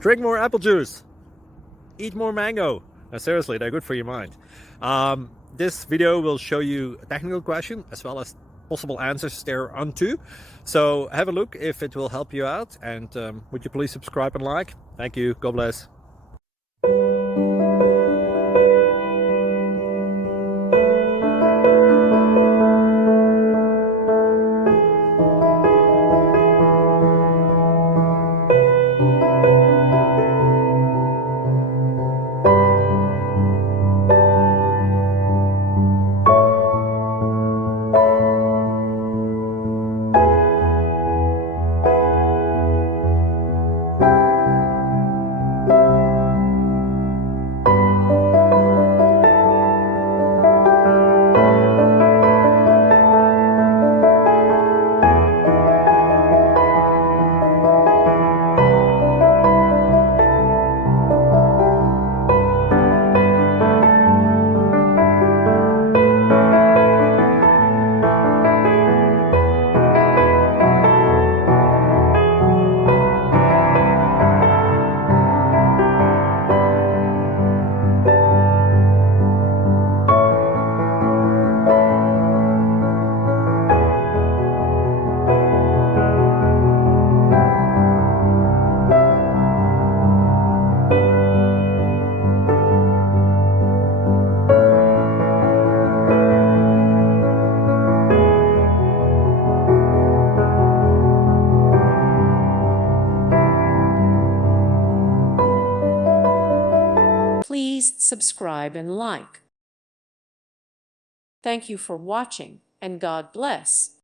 Drink more apple juice. Eat more mango. Now, seriously, they're good for your mind. This video will show you a technical question as well as possible answers thereunto. So have a look if it will help you out, and would you please subscribe and like? Thank you. God bless. Please subscribe and like. Thank you for watching, and God bless.